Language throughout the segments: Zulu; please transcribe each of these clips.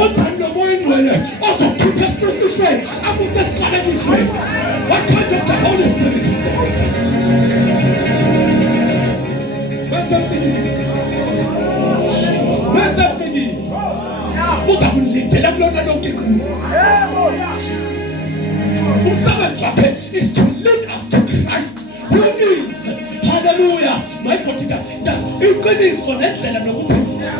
Unjani lo moya ingcwele ozokhipha esifisweni akuse esiqalekisweni. What kind of the Holy Spirit is that? Mesafini. Uzakulindela kulona lonke iqiniso. Umsebenzi wakhe is to lead us to Christ who is, hallelujah, my God, iqiniso nendlela nokuphila.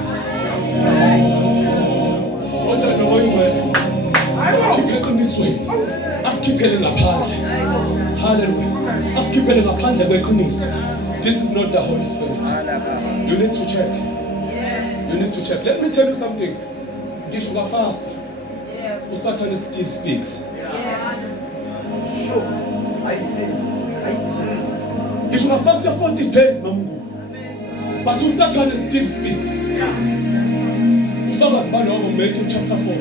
Unjani lo moya ingcwele asikhiphe eqinisweni, asikhiphele ngaphandle. Hallelujah, asikhiphele ngaphandle kweqiniso. This is not the Holy Spirit. You need to check. You need to check. Let me tell you something. Ngisho fast. Satan still speaks. Ngisho fast 40 days mamungu. But Satan still speaks. Usaba zibalo ngo Matthew chapter 4.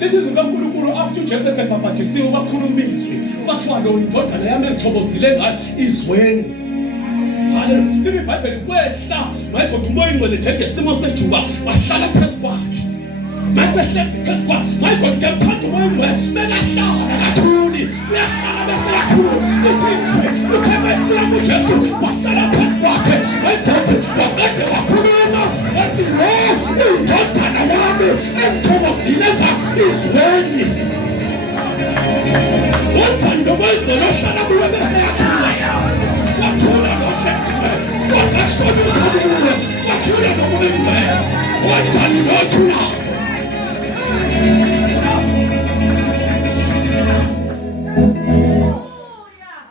Lithi izwi kaNkulunkulu after uJesu esebhaphathisiwe bakhuluma izwi. Kwathiwa lo indodana yami engithokozile ngathi izweni. Hallelujah. IBhayibheli kwehla my God umoya ingcwele njengesimo sejuba wahlala phezu kwakhe. Mase hlezi phezu kwakhe. My God ngiyamthanda umoya ingcwele mekahlala kathuli. Uyahlala bese yakhulu. Ithizwe uthemba ifika kuJesu wahlala phezu kwakhe. My God waqede wakhuluma wathi lo indodana yami engithokozile ngathi izweni. Unjani lo moya ingcwele ohlala kuwe bese yakhulu. Wathula nohlesiwe. Wakashona uthulile. Wathula nomoya ingcwele. Wanjani nothula.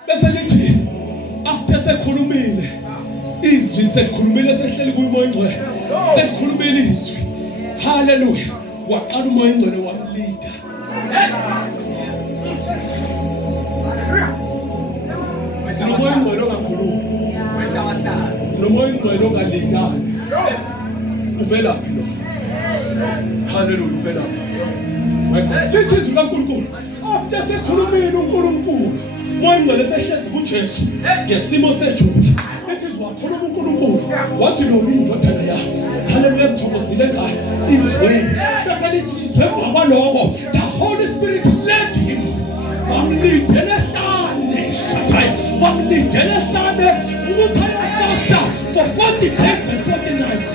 Bese lithi after sekhulumile izwi selikhulumile sehleli kumoya ingcwele. Selikhulumile izwi. Hallelujah. Waqala umoya ingcwele wamleader. Sinomoya ingcwele ongakhulumi. Sinomoya ingcwele ongalidanga. Uvelaphi lo? Hallelujah, uvelaphi. My God. Lithi izwi kaNkulunkulu. After sekhulumile uNkulunkulu, moya ingcwele sehlezi kuJesu ngesimo sejuba. Lithi izwi wakhuluma uNkulunkulu. Wathi lo indodana yakhe. Hallelujah, ngithokozile ngayo izweni. Bese lithi izwi emva kwalokho the Holy Spirit led him. Wamlidela ehlane. Wamlidela ehlane ukuthi ayafasta for 40 days and 40 nights.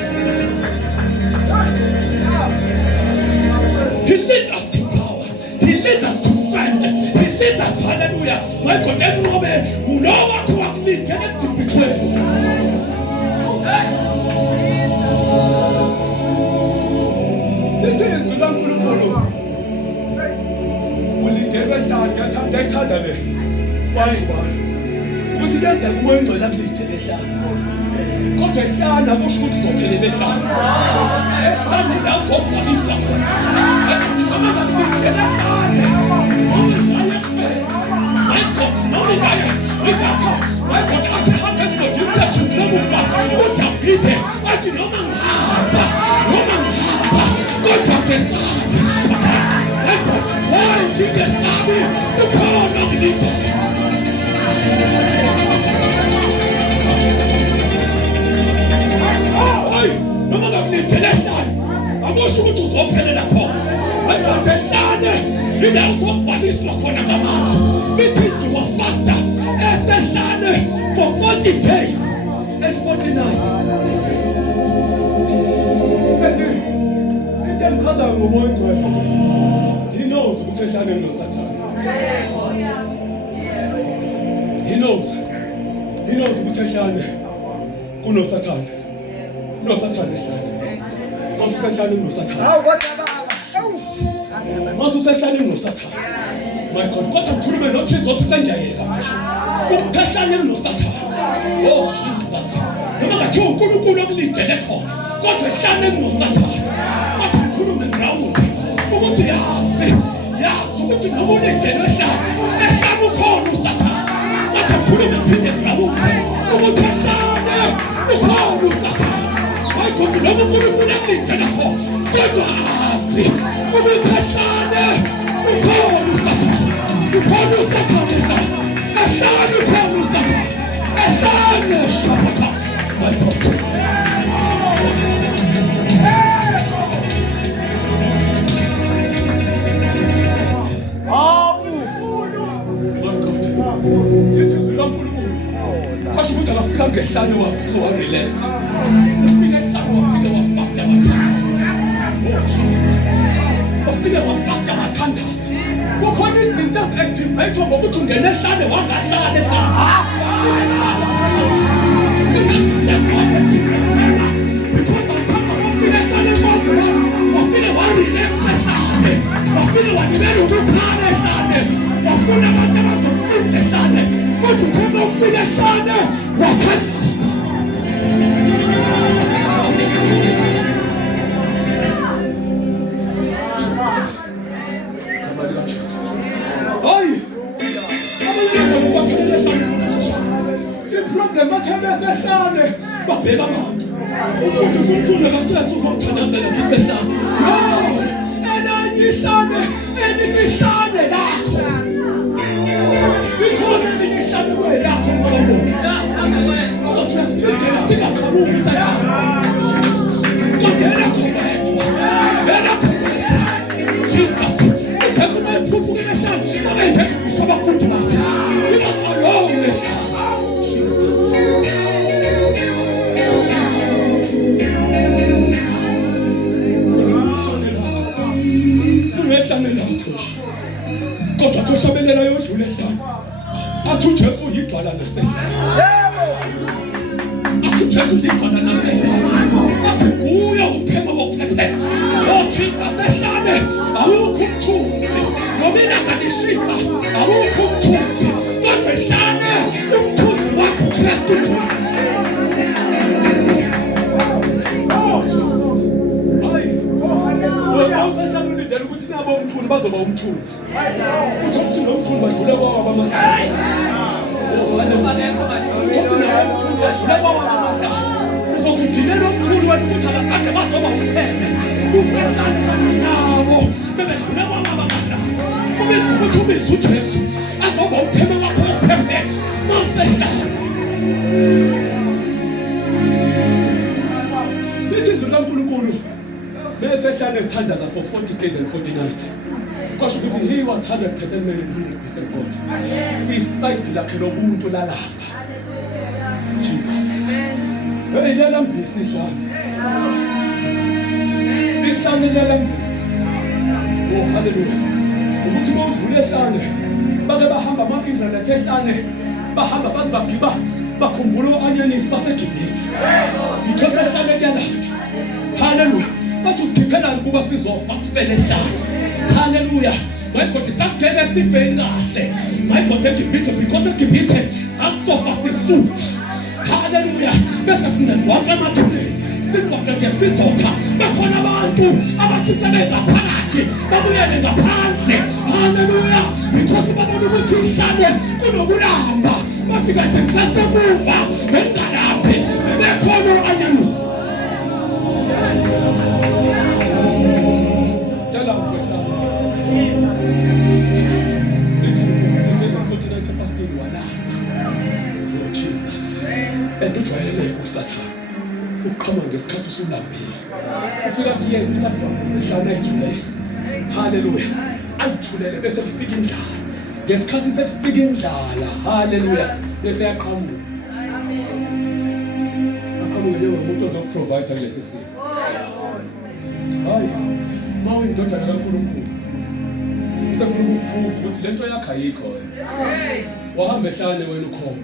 He leads us to power. He leads us to strength. He leads us, hallelujah. My God, enqobe ulowa kuwamlidela ekudibithweni. Lithi izwi kaNkulunkulu. Ulidelwe ehlane, ngiyayithanda le. Why? Uthi lenze kumoya ingcwele akulidele ehlane. Kodwa ehlane akusho ukuthi uzophelela ehlane. Ehlane la uzogcwaliswa khona. Ethi noma ngakulidele ehlane. Noma ngaya efela. My God, noma ngaya ngikakha. My God, athi hamba esigodini sethu silomufa. uDavide athi noma ngihamba. Kodwa ke sabi. My God, why ngingesabi? Ukhona ukulidele. Noma ngakulidele ehlane akusho ukuthi uzophelela khona. Ayikade ehlane yila uzogcwaliswa khona ngamandla. Lithi izwi wafasta esehlane for 40 days and 40 nights. Into engichazayo ngomoya ingcwele, he knows ukuthi ehlane kunoSathane. He knows ukuthi ehlane kunoSathane. NoSathane ehlane. Masusehlane noSathane. Hawu kodwa baba. Masusehlane noSathane. My God, kodwa ngikhulume noThixo uthi sengiyayeka manje. Ukuphehlane noSathane. Oh Jesus. Noma ngathi uNkulunkulu okulidele khona. Kodwa ehlane noSathane. Kodwa ngikhulume ground. Ukuthi yazi ukuthi noma ulidele ehlane. Ehlane ukhona uSathane. Kodwa ngikhulume phinde ground. Ukuthi ehlane ukhona uSathane. Kodwa noma uNkulunkulu akulidele khona. Kodwa yazi ukuthi ehlane ukhona uSathane. Ukhona uSathane ehlane. Ehlane ukhona uSathane. Ehlane Shabbat. My God. ehlane wafika warelax. Ufike ehlane wafika wafasta wathandaza. Oh Jesus. Ufike wafasta wathandaza. Kukhona izinto ezi-activate ngokuthi ungene ehlane wangahlane ehlane. Babheka abantu ufuthi umfundo kasese uzomthandazela kusehlane enanye ihlane eningihlane lakho ikhona eninye ihlane kwelakho mfowethu uzothina singaqhamuki sahlane kodela kodwa vela kodwa Jesus uJesu mayiphuphuke lehlane abendeke kusabafundi bakhe alone Jesus kodwa thohlabelela yodlula ehlane athi uJesu yigcwala nasehlane athi uJesu yigcwala nasehlane athi kuya uphema wokuphepha oh Jesus ehlane awukho umthunzi nomina kanishisa awukho umthunzi kodwa ehlane umthunzi wakho uKristu Jesu oh Jesus hayi awusahlala ulindele ukuthi nabo omkhulu bazoba umthunzi uthi umthunzi omkhulu badlule kwawo abamahlala uthi nabo omkhulu badlule kwawo abamahlala uzosudinela omkhulu wena ukuthi abasakhe bazoba umpheme ufehlane nabo bebedlule kwawo abamahlala kubisa ukuthi ubise uJesu azoba umpheme wakho wokuphephe mawusehlala lithi izwi laNkulunkulu bese ehlane ethandaza for 40 days and 40 nights. Kusho ukuthi he was 100% man and 100% God. Iside lakhe lobuntu lalapha. Jesus. Hey lalambisi ihlane. Ihlane lalambisi. Oh hallelujah. Ukuthi bawudlule ehlane bake bahamba ama-Israel ehlane bahamba baze bagiba bakhumbula u-anyanisi baseGibhithe. Because ehlane kuyalanjwa. Hallelujah. Bathi usikiphelani kuba sizofa sifele ehlane. Hallelujah. My God, sasingeke sife kahle. My God, eGibhithe because eGibhithe sasofa sisuthi. Hallelujah. Bese sinedwaka emathuleni. Sigwaqe ngesizotha. Bakhona abantu abathi sebengaphakathi babuyele ngaphandle. Hallelujah. Because babona ukuthi ihlane kunokulamba. Bathi kade ngisasemuva bengalaphi bebekhona anyanusi. Tell our question. It is for 50 days and 40 nights of fasting. Lord Jesus. And to try to Satan. Uqhama ngesikhathi usulambile. Ufika kuyena usabhonga ehlane ayithulele. Hallelujah. Ayithulele bese kufika indlala. Ngesikhathi sekufika indlala. Hallelujah. Bese yaqhamuka. Aqhamuke umuntu ozokuprovide kulesi simo. Hayi. Mawu indodana kaNkulunkulu. Usefuna ukuprove ukuthi lento yakhe ayikho wena. Wahamba ehlane wena ukhona.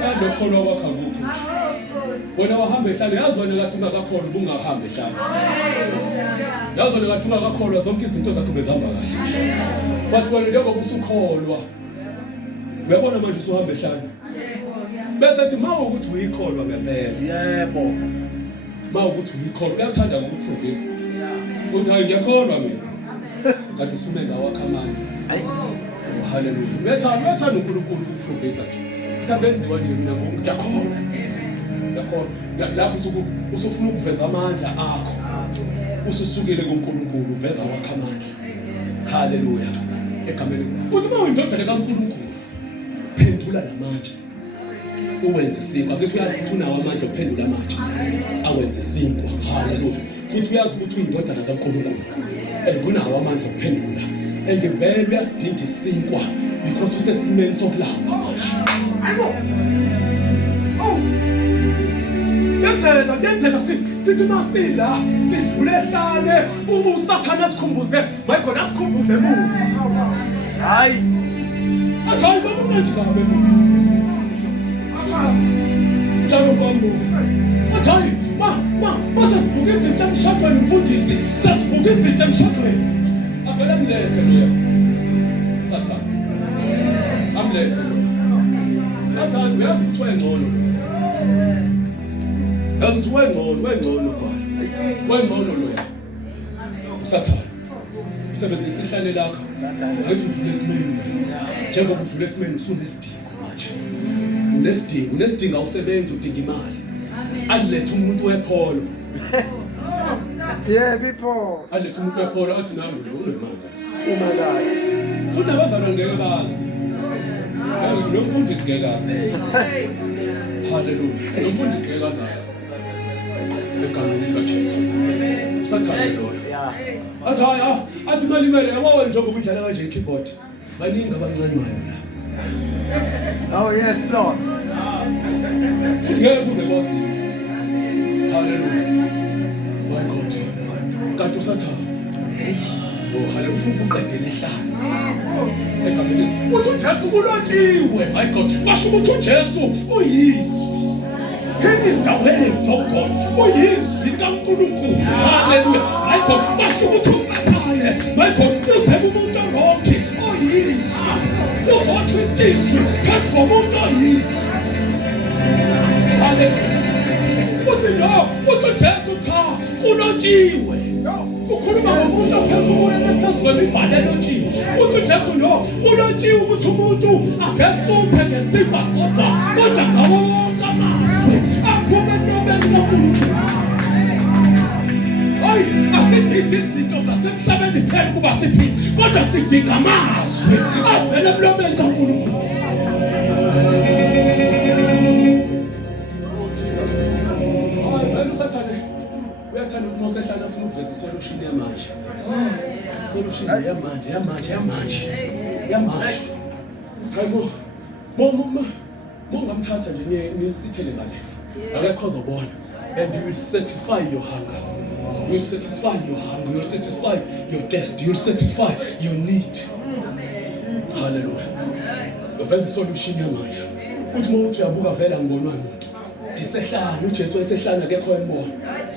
Hayi lokholwa kwakho akukho. Wena wahamba ehlane yazi wena kade ungakakholwa ubungahamba ehlane. Yazi wena kade ungakakholwa zonke izinto zakho bezihamba kahle. Bathi wena njengoba usukholwa. Uyabona manje usuhamba ehlane. Bese ethi mawu ukuthi uyikholwa ngempela. Yebo. Mawu ukuthi uyikholwa uyathanda ukuprovisa. Uthi hayi ngiyakholwa mina. Kade usume ngawakha amandla. Hayi. Hallelujah. Wethanda uNkulunkulu ukuprofesa nje. Uthabenziwa nje mina ngiyakholwa. Yakho lapho usufuna ukuveza amandla akho. Ususukile kuNkulunkulu uveza wakha amandla. Hallelujah. Egameni. Uthi mawuyindodana kaNkulunkulu. Phendula lamanje. Uwenze isinkwa. Ake uyazi unawo amandla ophendula amanje. Awenze isinkwa. Hallelujah. Futhi uyazi ukuthi uyindodana kaNkulunkulu. Unawo amandla ophendula. And vele uyasidinga isinkwa because usesimeni sokulamba. Oh Kuyenzeka sithi masila sidlule ehlane uSathane asikhumbuze mayikho asikhumbuze emuva. Hayi. Athi hayi bakumnandi kabe emuva. Njalo bamuva. Athi hayi sasivuka izinto emshadweni mfundisi sasivuka izinto emshadweni. Avela mlethe loya. Sathane. Amlethe loya. Athanda uyazi ukuthi wengcono. Yazi ukuthi wengcono kwa. Wengcono loya. Usathane. Usebenzisa ihlane lakho. Ngathi uvule esimeni. Njengoba uvule esimeni usunesidingo manje. Unesidingo awusebenzi udinga imali. Alethe umuntu wepholo. People. Alethe umuntu wepholo athi nami lo unemali. Imali. Futhi abazalwane ngeke bazi. Lo mfundisi ngeke azi. Hallelujah. Lo mfundisi ngeke azi. Egameni likaJesu. Usathane loyo. Athi malimele yawawe njengoba udlala kanje ikeyboard. Baningi abancanywayo la. Oh yes, Lord. Ngeke kuze kwazi. Hallelujah. My God. Kanti usathane. Oh, hallelujah. Ufuna uqedele ehlane. Egameni. Uthi uJesu kulotshiwe. My God. Kwasho ukuthi uJesu uyizwi. He is the word of God. Uyizwi likaNkulunkulu. Hallelujah. My God. Kwasho ukuthi uSathane. My God. Usebe umuntu onke. Uyizwi. Uzotwist izwi. Phezu komuntu oyizwi. Hallelujah. Uthi uJesu cha kulotshiwe. Ukhuluma ngomuntu ophezulu nephezu kwemibhalo elotshiwe. Uthi uJesu lo kulotshiwe ukuthi umuntu akesuthe ngesipho sodwa kodwa ngawo wonke amazwi aphume enomeni kaNkulunkulu. Hayi asidingi izinto zasemhlabeni phela kuba siphile kodwa sidinga amazwi avela emlomeni kaNkulunkulu. Usathane uyathanda ukumosa ehlane afuna ukuveza isolution yamanje. Solution yamanje. Hayibo. Mongamthatha nje nisithele ngale. Akekho ozobona. And you will satisfy your hunger. You will satisfy your hunger. You will satisfy your thirst. You will satisfy your need. Hallelujah. Uveza isolution yamanje. Uthi umuntu uyabuka vela ngibonwa umuntu. Isehlana uJesu esehlana akekho embona.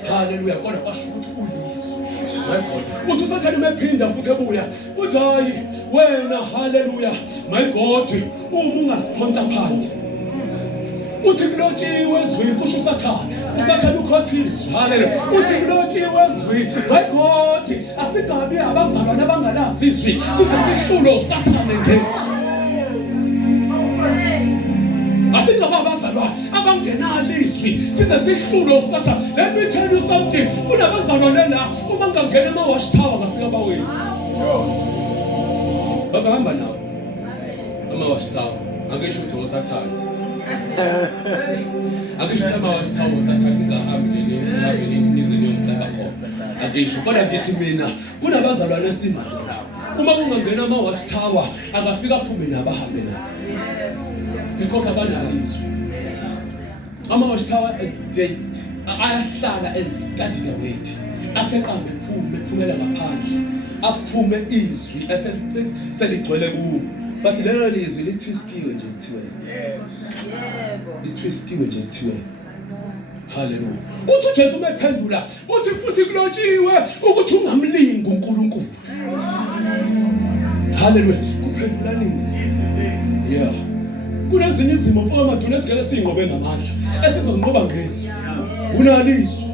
Hallelujah. Kodwa kwasho ukuthi uyizwi. My God. Uthi uSathane mephinda futhi ebuya. Uthi hayi wena hallelujah. My God, uma ungasiphontsa phansi. Uthi kulotshiwe ezwini kusho uSathane. uSathane ukhothi izwi. Hallelujah. Uthi kulotshiwe ezwini. My God, asigabi abazalwane abangalazi izwi. Size sihlulo uSathane ngezwi. Asingaba abazalwane abangenalo izwi size sihlulo uSathane. Let me tell you something. Kunabazalwane la uma ngangena ama-wash tower ngafika bawini. Babahamba nawo. Ama-wash tower. Angisho ukuthi ngoSathane. Angisho ukuthi ama-wash tower ngoSathane ningahambi nje nihambe nize niyomthaka khona. Angisho kodwa ngithi mina kunabazalwane esimalo la. Uma kungangena ama-wash tower angafika aphume nabahambe nawo. Because abanalo izwi. Ama-wash tower ayahlala and study the word. Athe qambe ephumela ngaphandle. Aphume izwi eseligcwele kuwo. But lelo lizwi litwistiwe nje lithiwe. Yebo. Litwistiwe nje lithiwe. Hallelujah. Uthi uJesu mephendula, uthi futhi kulotshiwe ukuthi ungamlingi uNkulunkulu. Hallelujah. Kuphendula lizwi. Yeah. Kunezinye izimo mfaka amaduna esigele singqobe ngamandla esizonqoba ngezwi. Unalizwi.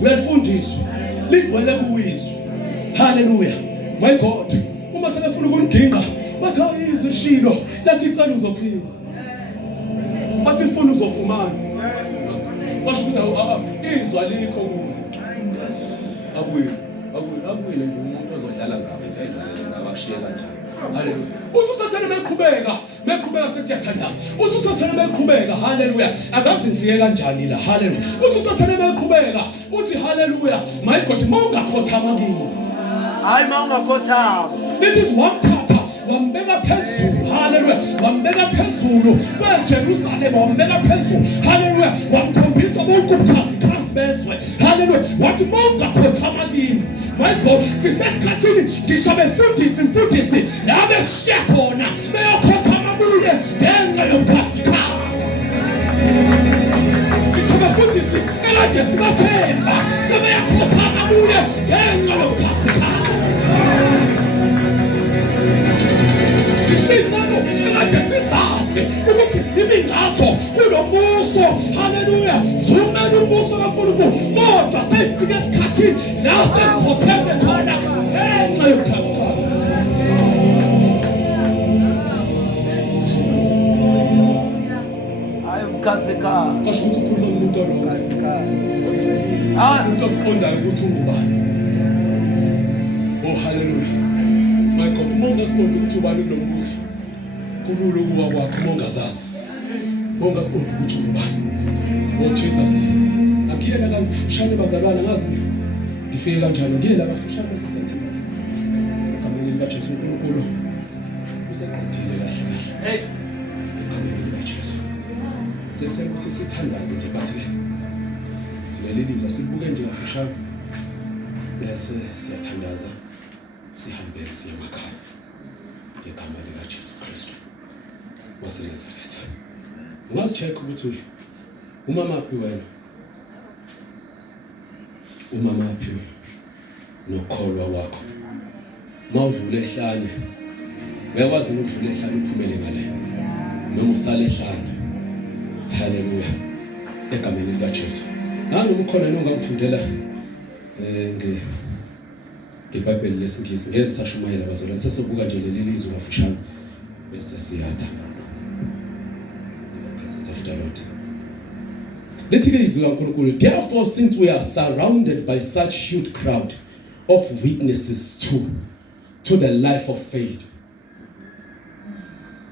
Uyalifundiswa. Ligcwele kuwizwi. Hallelujah. My God. Uma selefuna ukundinga bathi izwi shilo lathi icala uzophiwa. Bathi ifuna uzofumana. Kwasho ukuthi izwi alikho kuwe. Abuye nje umuntu ozodlala ngawe nje ayizalele ngawe akushiye kanjani. Hallelujah. Uthi uSathane meqhubeka sesiyathandaza. Uthi uSathane meqhubeka hallelujah. Akazi ngifike kanjani la hallelujah. Uthi uSathane meqhubeka uthi hallelujah. My God mawungakhothama kimi. Hayi mawungakhothama. Lithi wamthatha wambeka phezulu, haleluya, wambeka phezulu kweJerusalem, wambeka phezulu, haleluya, wamkhombisa bonke ubukhazikhazi bezwe, haleluya, wathi mawungakhothama kimi. My God, sisesikhathini ngisho befundisi mfundisi la beshiya khona beyokhothama kuye ngenxa yobukhazikhazi. Befundisi ekade sibathemba sebeyakhothama kuye ngenxa yobukhazikhazi. Ishinqano ekade sizazi ukuthi simi ngaso kulo mbuso, haleluya, zumela umbuso kaNkulunkulu, kodwa seyifike esikhathini la sesiphotheme khona ngenxa yobukhazikhazi. Kasika. Kasho ukuthi ukhuluma umuntu oronke. Umuntu ofundayo ukuthi ungubani. Oh hallelujah. My God, uma ungasiqondi ukuthi ubani kulo mbuso, kulula ukuwa kwakho uma ungazazi. Uma ungasiqondi ukuthi ungubani. Oh Jesus. Akuyela la kufushane bazalwana ngazi ngifike kanjalo ngiyela abafushane sesethembaza. Egameni likaJesu uNkulunkulu useqedile kahle kahle. Hey. Egameni likaJesu. Sesekuthi sithandaze nje bathi leli lizwe sibuke nje kafushane bese siyathandaza sihambe siye emakhaya ngegama lika Jesu Kristu waseNazaretha. Ungazi-check ukuthi umamaphi wena, umamaphi nokholwa wakho. Mawudlula ehlane uyakwazi ukudlula ehlane uphumele ngale noma usale ehlane. Hallelujah. Egameni lika Jesu. Nami ukhona nongakufundela ngeBhayibheli lesingisi ngeke ngisashumayela bazalwane, sesobuka nje leli lizwe kafushane bese siyatha. Presence of the Lord. Lithi ke izwi kaNkulunkulu, therefore since we are surrounded by such huge crowd of witnesses to the life of faith.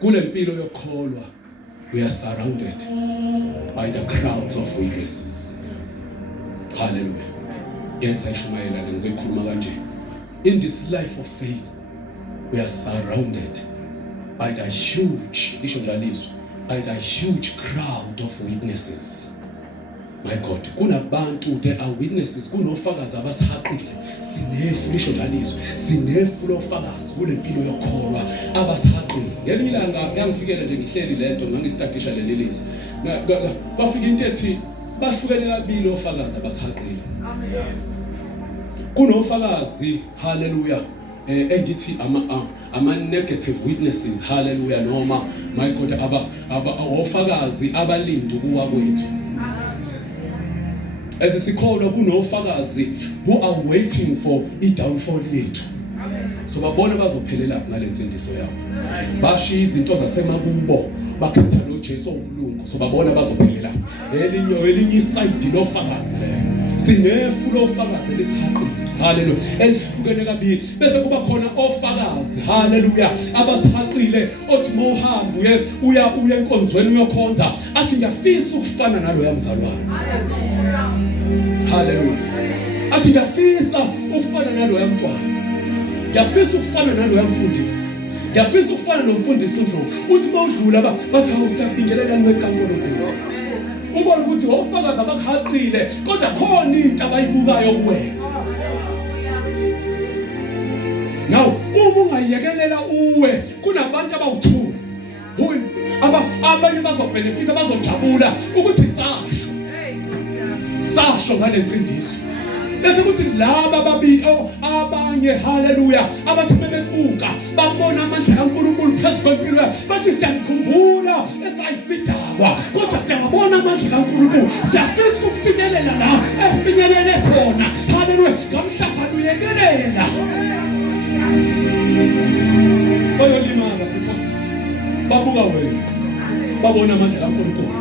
Kule mpilo yokholwa we are surrounded by the crowds of witnesses. Hallelujah. In this life of faith, we are surrounded by the huge crowd of witnesses. My God, kunabantu, there are witnesses, kunofakazi abasihaqile, sinefu lisho lalizwe, sinefu lofakazi kule mpilo yokholwa abasihaqile. Ngelinye ilanga yangifikela nje ngihleli lento ngangistatisha leli lizwe. Kwafika into ethi bahlukene kabili ofakazi abasihaqile. Amen. Kunofakazi, hallelujah, engithi ama negative witnesses, hallelujah, noma my God ofakazi abalinda ukuwa kwethu. Esesikholwa kunofakazi who are waiting for i-downfall yethu. So babona bazophelela ngale nsindiso yabo. Bashiya izinto zasemakubo bakhetha lo Jesu umlungu. So babona bazophelela. Elinye iside lofakazi leyo. Sinefu lofakazi lesihaqile. Hallelujah. Elihlukene kabili. Bese kuba khona ofakazi, hallelujah, abasihaqile othi mohamba uya enkonzweni uyokhonza athi ngiyafisa ukufana nalo yamzalwane. Hallelujah. Athi ngiyafisa ukufana nalo yamntwana. Ngiyafisa ukufana nalo yamfundisi. Ngiyafisa ukufana nomfundisi uNdlovu. Uthi mawudlula bathi awusiyabingelela kancane kaNkulunkulu. Ubona ukuthi ofakazi abakhaqile kodwa khona into abayibukayo kuwena. Now, uma ungayekelela uwe kunabantu abawu2 abanye bazobenefita bazojabula ukuthi sasho ngale nsindiso. Bese kuthi laba abanye, hallelujah, abathi bebuka babona amandla kaNkulunkulu phezu kwempilo yabo bathi siyakhumbula esayisidakwa kodwa siyabona amandla kaNkulunkulu, siyafisa ukufinyelela la efinyelele khona. Hallelujah. Ngamhlafana uyekelela bayolimala because babuka wena, babona amandla kaNkulunkulu.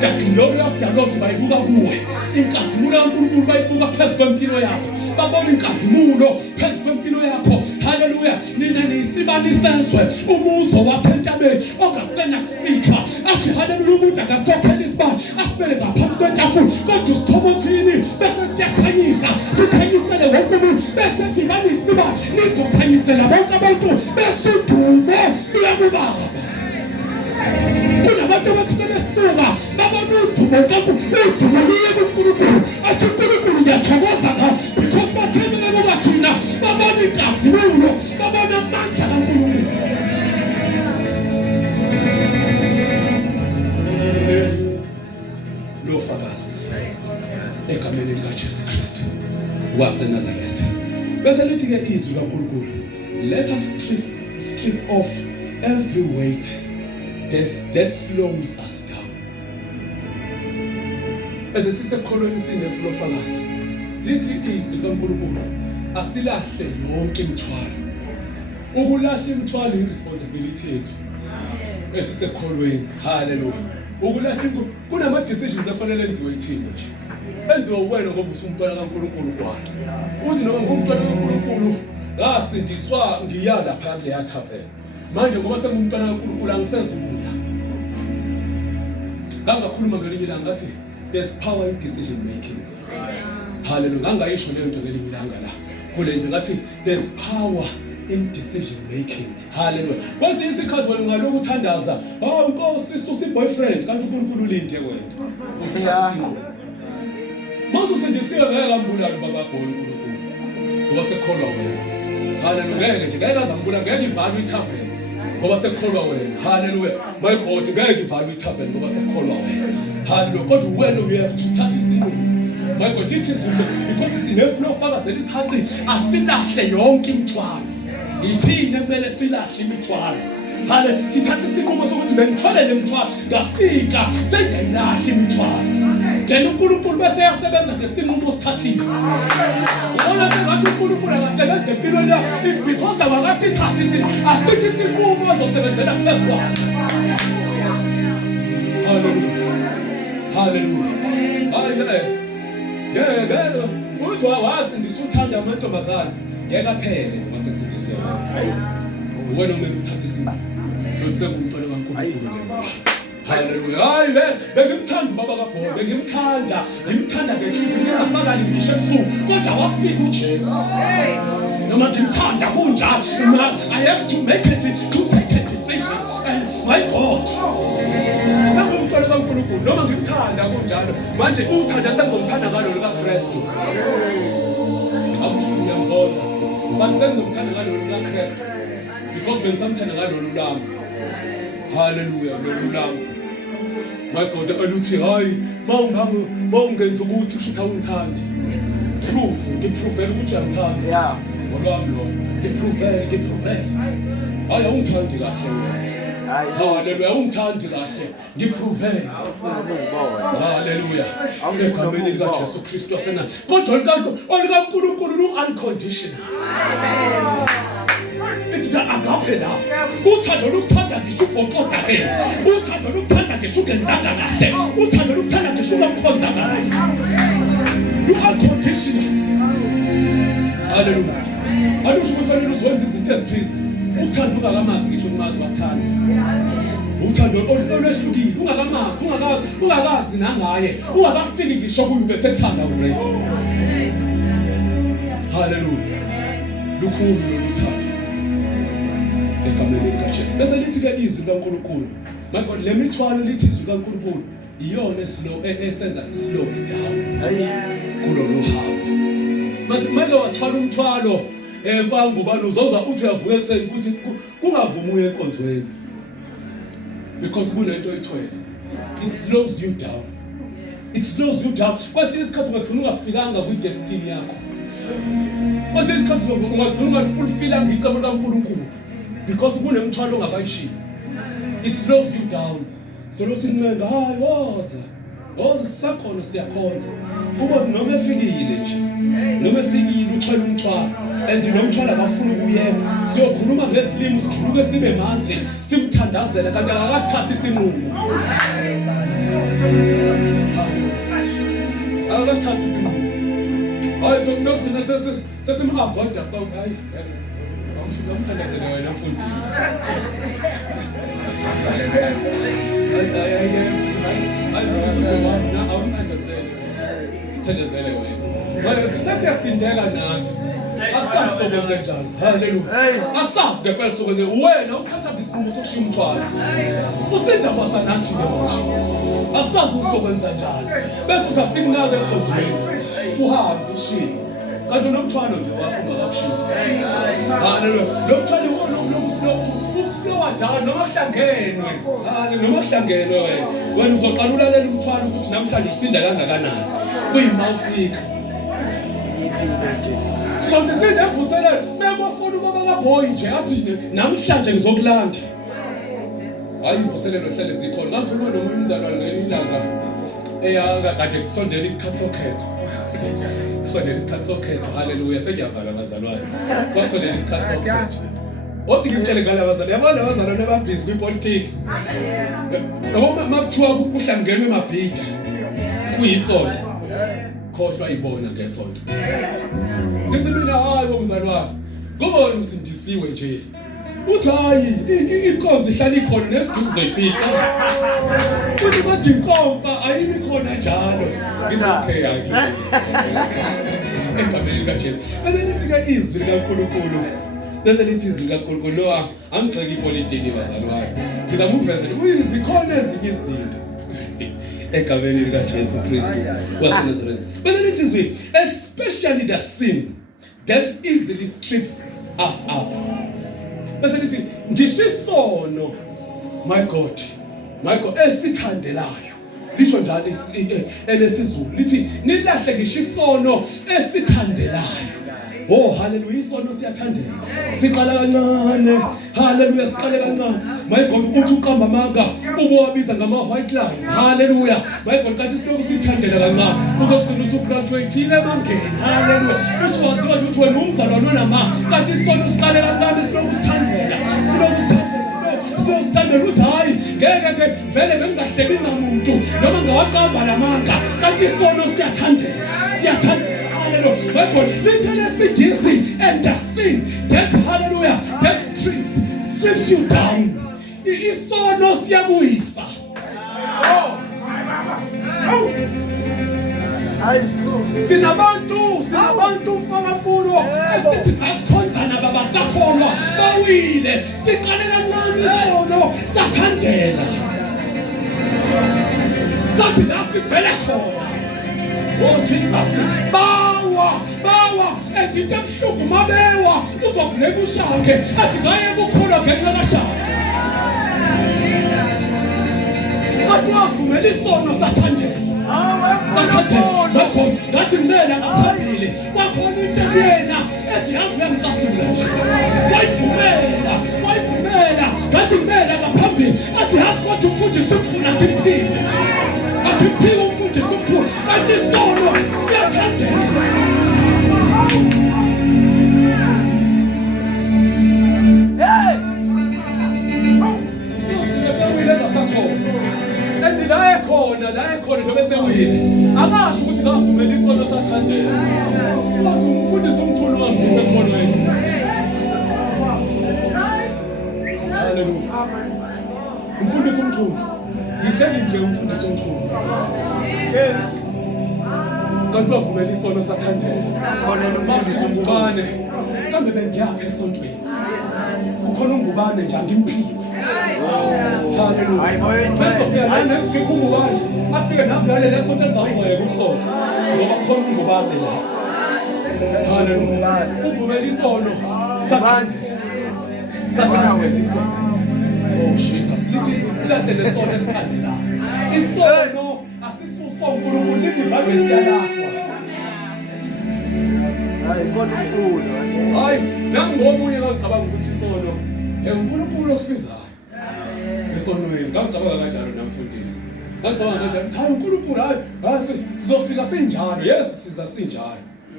The glory of the Lord bayibuka kuwe. Inkazimulo kaNkulunkulu bayibuka phezu kwempilo yakho. Babona inkazimulo phezu kwempilo yakho. Hallelujah. Nina nisibani sezwe umuzo wakhe entabeni ongasena kusithwa. Athi hallelujah, umuntu akasokhela isibani asibele ngaphansi kwetafula kodwa usithomothini bese siyakhanyisa sikhanyisele wonke umuntu bese thi bani isibani nizokhanyisela bonke abantu bese udumo ubaba. Kunabantu abathile besibuka babona udumo udumo luye kuNkulunkulu athi uNkulunkulu ngiyathokoza ngawo because bathemele kubathina babona inkazimulo babona amandla kaNkulunkulu. Lofakazi egameni likaJesu Kristu waseNazaretha. Bese lithi ke izwi kaNkulunkulu, let us strip off every weight that slows us down. Ese sisekholweni sineflofakazi. Lithi izwi kaNkulunkulu asilahle yonke imithwalo. Ukulahla imithwalo iresponsibility yethu. Esisekholweni. Hallelujah. Ukulahla kunama decisions afanele enziwe yithina nje. Enziwe wena ngoba usumntwana kaNkulunkulu kwakhe. Uthi noma ngumntwana kaNkulunkulu ngasindiswa ngiya lapha kule tavern. Manje ngoba sengumntwana kaNkulunkulu angisezubuya. Ngangakhuluma ngelinye ilanga ngathi there's power in decision making. Hallelujah. Ngangayisho leyo nto ngelinye ilanga la. Kule nje ngathi there's power in decision making. Hallelujah. Kwesinye isikhathi wena ungaloku uthandaza, "Oh Nkosi susa boyfriend," kanti uNkulunkulu ulinde wena. Uthatha isinqumo. Mase usindisiwe ngeke ambulala baba bholo uNkulunkulu. Ngoba sekholwa wena. Hallelujah. Ngeke nje ngeke azambula ngeke ivale itavern. Ngoba sekholwa wena. Hallelujah. My God, ngeke ivale itavern ngoba sekholwa wena. Hallelujah. Kodwa wena you have to thatha isinqumo. My God, lithi because sineflofakazi elisihaqi asilahle yonke imithwalo. Ithina kumele silahle imithwalo. Hallelujah. Sithatha isinqumo sokuthi bengithwele lemithwalo ngafika sengayilahle imithwalo. Then uNkulunkulu bese yasebenza ngesinqumo osithathile. Ubona sengathi uNkulunkulu akasebenza empilweni yakho. It's because abakasithathi isinqumo. Asithi isinqumo azosebenzela phezu kwaso. Hallelujah. Hallelujah. Ngeke uthi wasindisa uthanda amantombazane ngeke aphele ngoba sekusindiswe wena umele uthathe isinqumo futhi sengumntwana kaNkulunkulu ngemusha. Hallelujah. Hayi bengimthanda ubaba kaBholo, ngimthanda ngenhliziyo ngingasakali ngisho ebusuku kodwa wafika uJesu. Noma ngimthanda kunjalo, I have to take a decision. And my God, sengumntwana kaNkulunkulu noma ngimthanda kunjalo manje uthanda sengomthanda ngalolu kaKristu. Awusho ngiyamvona but sengomthanda ngalolu kaKristu because bengisamthanda ngalolu lami. Hallelujah. Lolu lami. My God, aluthi hayi mawungenza ukuthi kusho awungithandi. Ngiprovele ukuthi uyangithanda. Yeah. Ngolwami lo. Ngiprovele. Hayi awungithandi kahle wena. Hallelujah. Awungithandi kahle. Ngiprovele. Hallelujah. Ngegameni likaJesu Kristu waseNazaretha. Kodwa olikaNkulunkulu unconditional. It's the agape love. Uthando lokuthanda ngisho ubhoqoda ke. Uthando lokuthanda ngisho ungenzanga kahle. Uthando lokuthanda ngisho ungamkhonza kahle. You are conditional. Hallelujah. Alusho kufanele uzwenze izinto ezithize. Uthando ungakamazi ngisho ungazi ukuthanda. Uthando olwehlukile, ungakazi nangaye. Ungakafiki ngisho kuye bese ethanda already. Hallelujah. Lukhulu loluthando. Egameni likaJesu. Bese lithi ke izwi kaNkulunkulu. My God, le mithwalo lithi izwi kaNkulunkulu iyona esenza sislow down. Kulolu hambo. Bese kumele wathwala umthwalo emfana ngubani uzoza uthi uyavuka ekuseni ukuthi kungavumi uye enkonzweni. Because kunento oyithwele. It slows you down. It slows you down. Kwesinye isikhathi ungagcina ungafikanga kwi-destiny yakho. Kwesinye isikhathi ungagcina ungafulfillanga icebo likaNkulunkulu. Because kunemthwalo ongakayishilo. It slows you down. So lo sincenga hayi woza sakhona siyakhonza. Kuba noma efikile nje. Noma efikile uthwala umthwalo. And nomthwalo akafuna ukuyeka. Siyokhuluma ngezilimi sijuluke sibe manje simthandazela kanti akasithathi isinqumo. Akasithathi isinqumo. Hayi sokugcina sesimavoida so hayi Umthandazela wena mfundisi. Awumthandazele wena. Manje sisiyasindeka nathi. Asazi sokwenza njalo. Hallelujah. Asazi ngempela sokwenza wena uthatha isinqumo sokushiya umthwalo. Usinda basanathi ke manje. Asazi usokwenza njalo. Bese uthi asinginake enkonzweni. Uhambe ushiye. Kanti nomthwalo nje wakho ungakakushiya. Hallelujah. Lo mthwalo ukuslowa down noma kuhlangenwe. Noma kuhlangenwe wena uzoqala ulalela umthwalo ukuthi namhlanje usinda kangakanani. Kuyima ufika. Sonke sinevuselelo nebafuna ubaba kaBoy nje athi namhlanje ngizokulanda. Hayi imvuselelo hlele zikhona. Ngakhuluma nomunye umzalwane ngelinye ilanga eyaka kade kusondela isikhathi sokhetho. Kusondela isikhathi sokhetho. Hallelujah. Sengiyavala abazalwane. Kwasondela isikhathi sokhetho. Othi ngitshele ngala abazalwane. Yabona abazalwane ababhizi kwipolitiki. Noma makuthiwa kuhlangenwe emabhida kuyisonto. Khohlwa ibona ngesonto. Ngithi mina hayi bomzalwane. Ngobona usindisiwe nje. Uthi hayi inkonzo ihlala ikhona nesiduku zoyifika. Uthi bathi inkomfa ayimi khona njalo. Ngithi okay yaki. Egameni kaJesu. Bese lithi ke izwi likaNkulunkulu. Bese lithi izwi likaNkulunkulu lo angigxeki ipolitiki bazalwane. Ngizama ukuvezela ukuthi zikhona ezinye izinto. Egameni likaJesu Kristu waseNazaretha. Bese lithi izwi especially the sin that easily strips us up. Bese lithi ngishisono my God esithandelayo. Lisho njalo elesizulu lithi nilahle ngishisono esithandelayo. Oh hallelujah, isono siyathandela. Siqala kancane. Hallelujah, siqale kancane. My God uthi uqamba amanga ubowabiza ngama white lies. Hallelujah. My God kanti siloku sithandela kancane. Uzogcina usugraduateile emangeni. Hallelujah. Usiwaziwa ukuthi wena umzalwane onama. Kanti isono siqale kancane siloku sithandela. Sithandela ukuthi hayi ngeke vele bengahlebi ngamuntu noma ngawaqamba lamanga. Kanti isono siyathandela. Siyathandela. My God, little sigisi and the sin that hallelujah that strips you down. Isono siyabuyisa. Sinabantu mfakankulu esithi sasikhonzana baba sakholwa bawile siqale kancane isono sathandela. Sathi nasivele khona. Oh Jesus, bawa endithe mhlungu mabewa uzokuneka ushakhe athi ngaye kukhona ngenxa kashaka. Kodwa vumela isono sathandela. Bakho ngathi mina ngaphambili kwakhona into yena ethi yazi uyangicasula nje. Wayivumela ngathi mina ngaphambili athi yazi kodwa umfundisi umkhulu akiphile. Akiphile umfundisi umkhulu kanti isono siyathandela. La ekhona nje bese wile akasho ukuthi ngavumela isono sathandela wathi umfundisi omkhulu wamdiphe ekhonweni. Hallelujah. Umfundisi omkhulu ngihleli nje umfundisi omkhulu yes kanti wavumela isono sathandela. Mafisa ngubane kambe bengiyapha esontweni ukhona ungubane nje angimphile. Hallelujah. Bese next week ungubane afike nami yale lesonto ezawuzoyeka ukusonto ngoba khona ungubane la. Hallelujah. Uvumela isono sathandela isono. Oh Jesus, lithi silahle lesono esithandelayo. Isono asisuswa uNkulunkulu lithi ngabe siyalahlwa. Hayi koNkulunkulu. Hayi nangomunye ngicabanga ukuthi isono uNkulunkulu okusizayo. Esonweni ngicabanga kanjalo namfundisi. Ngicabanga kanjalo hayi uNkulunkulu hayi sizofika sinjalo. Yes siza sinjalo.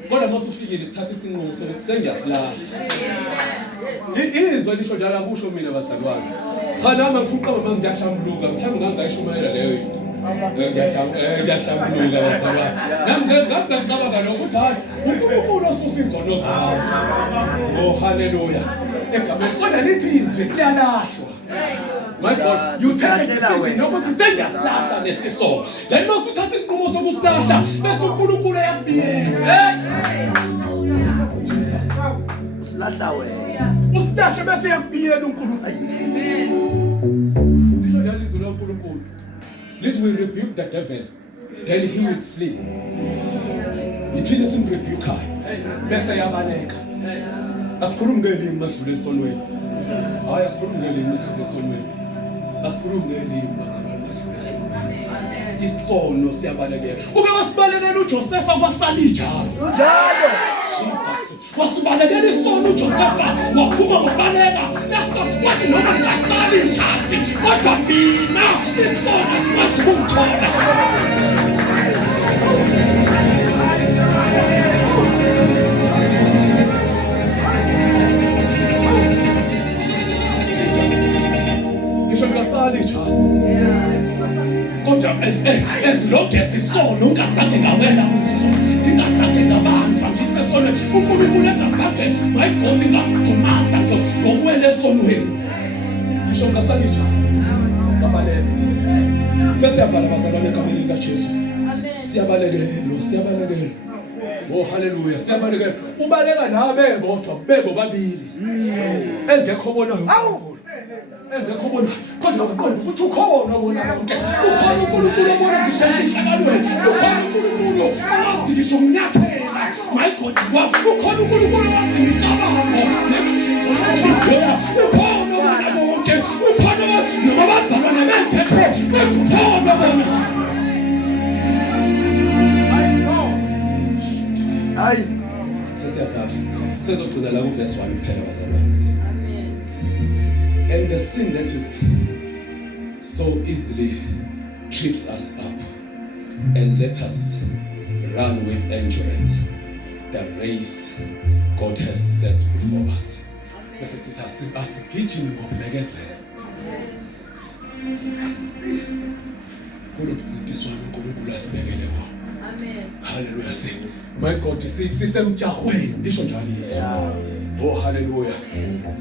Kodwa mase ufikile kuthatha isinqumo sokuthi sengiyasilahla. Izwe lisho njalo akusho mina bazalwane. Cha nami ngifuna uqamba mangiyashambuluka mhlawumbe ngangayishumayela leyo into. Ngiyashambuluka bazalwane. Nami ngicabanga ukuthi hayi uNkulunkulu osusa izono zabantu. Oh hallelujah. Egameni kodwa lithi izwi siyalahlwa. My God, you take a decision nokuthi sengiyasilahla lesiso. Then mase uthatha isinqumo sokusilahla bese uNkulunkulu uyakubiyela. Jesus. Usilahla wena. Usilashe bese uyakubiyela uNkulunkulu. Amen. Lisho njalo izwi loNkulunkulu. Let we rebuke the devil, then he will flee. Ithini simrebuke bese yabaleka. Asikhulumi ngelimi madlule esonweni. Hayi asikhulumi ngelimi madlule esonweni. Asikhulumi ngelimi madlule esonweni. Isono siyabalekela. Uke wasibalekela uJosepha kwaSalijazi. Njalo. Jesus. Wasibalekela isono uJosepha waphuma ngokubaleka. Wathi noma ngingasalijazi kodwa mina isono sikwazi ukuthola. Kodwa as long as isono ungazange ngawela kuso ngingazange ngabanjwa ngisesono uNkulunkulu engazange my God ngamdumaza ngokuwela esonweni ngisho ngasalijas babalele sesiyavala bazalwane egameni likaJesu siyabalekelwa oh haleluya siyabalekelwa ubaleka nawe bodwa bebo babili engekho bonayo engekho bona kodwa uqonda ukuthi ukhona bona bonke ukhona uNkulunkulu obona ngisho inhlakalweni ukhona uNkulunkulu owazi ngisho ukunyathela my God ukhona uNkulunkulu owazi imicabango nenhliziyo ukhona bona bonke ukhona noma bazalwane bengekho ukhona bona hayi sesiyafaka sizogcina la ku verse 1 kuphela bazalwane. And the sin that is so easily trips us up and let us run with endurance the race God has set before us. Bese sithi asigijime ngokubekezela. Kulubhidiswa uNkulunkulu asibekele wona. Amen. Hallelujah. My God, sisemjahweni ndisho njalo izwi. Oh hallelujah.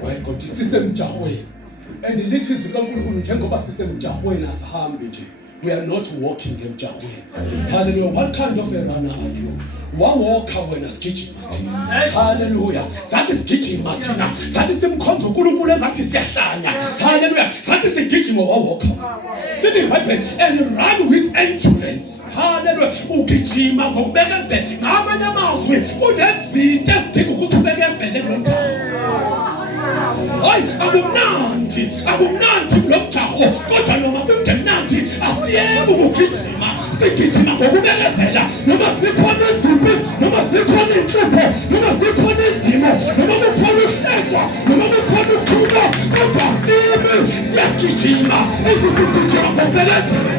My God, sisemjahweni. And lithi izwi kaNkulunkulu njengoba sisemjahweni asihambi nje. We are not walking emjahweni. Hallelujah. What kind of a runner are you? Wawalka wena sigijima thina. Hallelujah. Sathi sigijima thina. Sathi simkhonza uNkulunkulu engathi siyahlanya. Hallelujah. Sathi sigijima wawalka. Lithi iBhayibheli and run with endurance. Hallelujah. Ugijima ngokubekezela. Ngamanye amazwi kunezinto ezidinga ukuthi ubekezele ngomjaho. Hayi akumnandi kulomjaho kodwa noma kungemnandi asiyeke ukugijima sigijima ngokubekezela noma sikhona izimpi noma sikhona inhlupho noma sikhona izimo noma kukhona uhlejwa noma kukhona ukuthuka kodwa siyagijima ezisigijima ngokubekezela.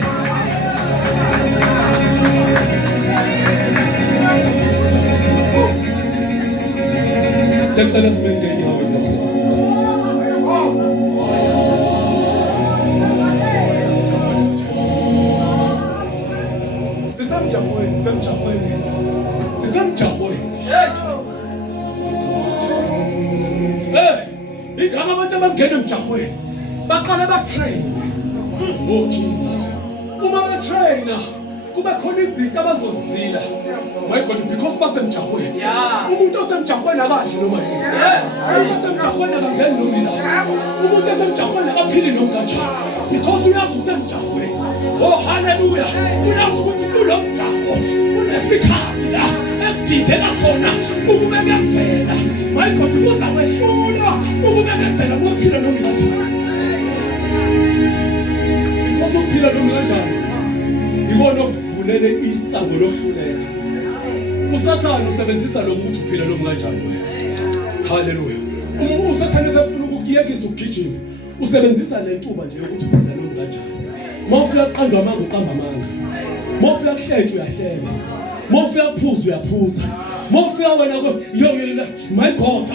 Ngicela sibengeni hawe ntombazana. Sisemjahweni. Igama abantu abangena emjahweni baqala batrain. Oh Jesus. Uma batraina kuba khona izinto abazozila. My God, because basemjahweni. Umuntu osemjahweni akadli noma yini. Umuntu osemjahweni akangeni noma yini. Umuntu osemjahweni akaphili noma kanjani. Because uyazi usemjahweni. Oh hallelujah. Uyazi ukuthi kulo mjaho kunesikhathi la ekudingeka khona ukubekezela. My God, kuza kwehlula ukubekezela ukuphila noma kanjani. Because ukuphila noma kanjani. Yibona ukuvulele isango lohluleka. USathane usebenzisa lokuthi uphila noma kanjani wena. Hallelujah. Uma uSathane esefuna ukukuyekisa ukugijima, usebenzisa le ntuba nje ukuthi uphila noma kanjani. Mawufika qanjwa amanga uqamba amanga. Mawufika kuhlentshe uyahleba. Mawufika kuphuza uyaphuza. Mawufika wena yona my God,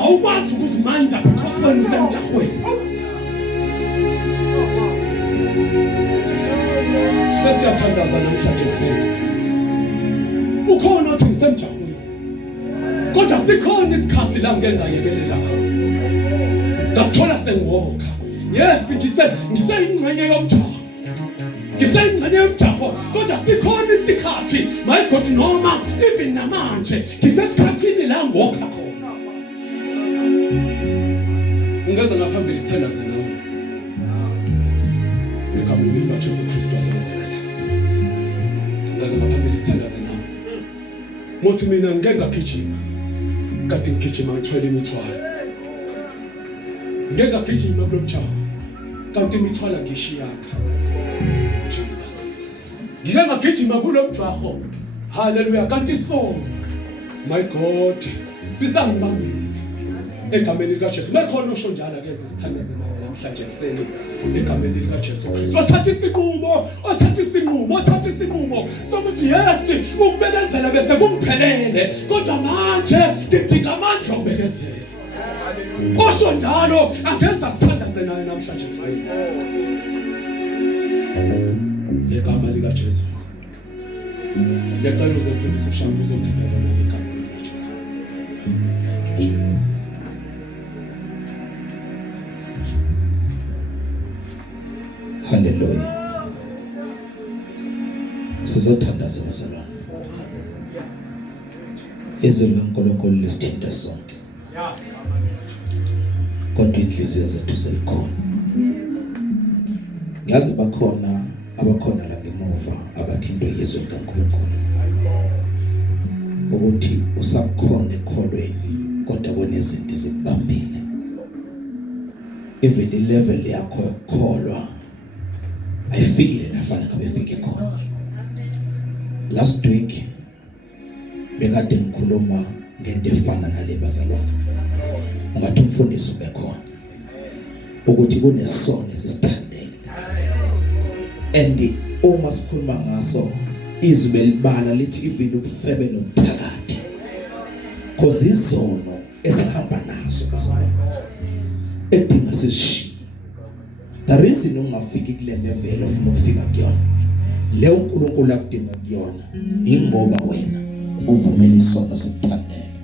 awukwazi ukuziminda because wena usemjahweni. Sesiyathandaza namhlanje kuseni. Ukhona othi ngisemjahweni. Kodwa sikhona isikhathi la ngeke ngayekelela khona. Ngathola sengiwoka. yes ngisayingxenye yomjaho ngisayingxenye yomjaho kodwa sikhona isikhathi my God noma even namanje ngisesikhathini la ngokha khona ungeza ngaphambili sithandaze nawe egameni likaJesu Kristu waseNazaretha ungeza ngaphambili sithandaze nawe mothi mina ngeke ngagijima kade ngigijima ngithwele imithwalo ngeke ngagijima kulomjaho kanti imithwala ngishiyaka Jesus ngike ngagijima kulomjaho haleluya kanti so my God sisangibambile egameni likaJesu bekhona osho njalo ke sithandaze nawe namhlanje ekseni egameni likaJesu Kristu wathatha isinqumo sokuthi yes ukubekezela bese kumphelele kodwa manje ngidinga amandla okubekezela osho njalo angeza sithandaze naye namhlanje ekseni egama likaJesu ngiyacela uzemfundisa ushamba uzothandaza naye egameni likaJesu Jesus Hallelujah. Sizothandaza bazalwane. Izwi likaNkulunkulu lisithinta sonke. Kodwa inhliziyo zethu zikhona. Yazi bakhona abakhona la ngemuva abathindwe yizwi likaNkulunkulu. Ukuthi usakhona ekholweni kodwa kunezinto ezikubambile. Even level yakho yokholwa ayifikile lafana kabe fike khona. Last week bekade ngikhuluma ngento efana nale bazalwane. Ungathi umfundisi ubekhona ukuthi kunesono esisithandele. And uma sikhuluma ngaso izwi belibala lithi even ubufebe nobuthakathi. Cause izono esihamba nazo bazalwane edinga sishiya. The reason ungafiki kule level ofuna ukufika kuyona le uNkulunkulu akudinga kuyona ingoba wena uvumela isono sikuthandela.